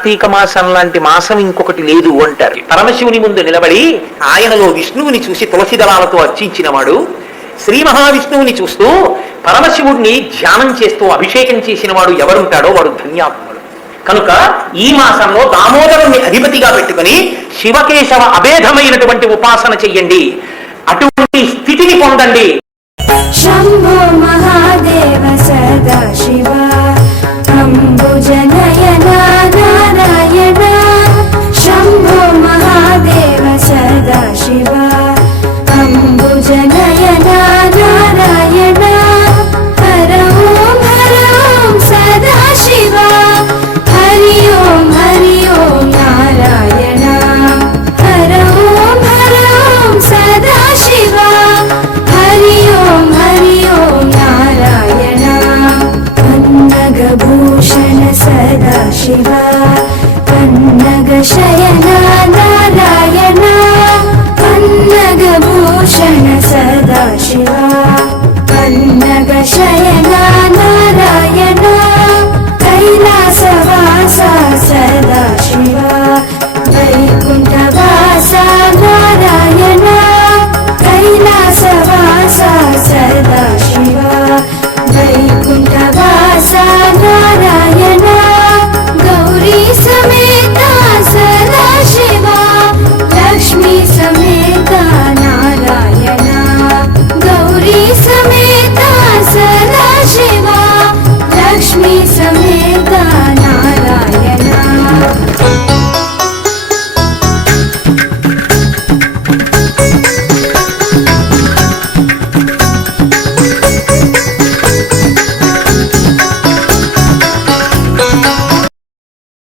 కార్తీక మాసం లాంటి మాసం ఇంకొకటి లేదు అంటారు. పరమశివుని ముందు నిలబడి ఆయనలో విష్ణువుని చూసి తులసి దళాలతో అర్చించిన వాడు, శ్రీ మహావిష్ణువుని చూస్తూ పరమశివుడిని ధ్యానం చేస్తూ అభిషేకం చేసిన వాడు ఎవరుంటాడో వాడు ధన్యాత్ముడు. కనుక ఈ మాసంలో దామోదరుని అధిపతిగా పెట్టుకుని శివకేశవ అభేదమైనటువంటి ఉపాసన చెయ్యండి, అటువంటి స్థితిని పొందండి. శంభో మహాదేవ సదా శివ అంబుజనయన నారాయణ. శంభో మహాదేవ సదా శివ అంబుజనయన నారాయణ. హర ఓం సదా శివ హరి ఓం నారాయణ. హర ఓం సదా శివ హరి ఓం నారాయణ. పన్నగభూషణ సదా శివ పన్నగ శయన నారాయణ. పన్నగభూషణ సదా శివ పన్నగ శయన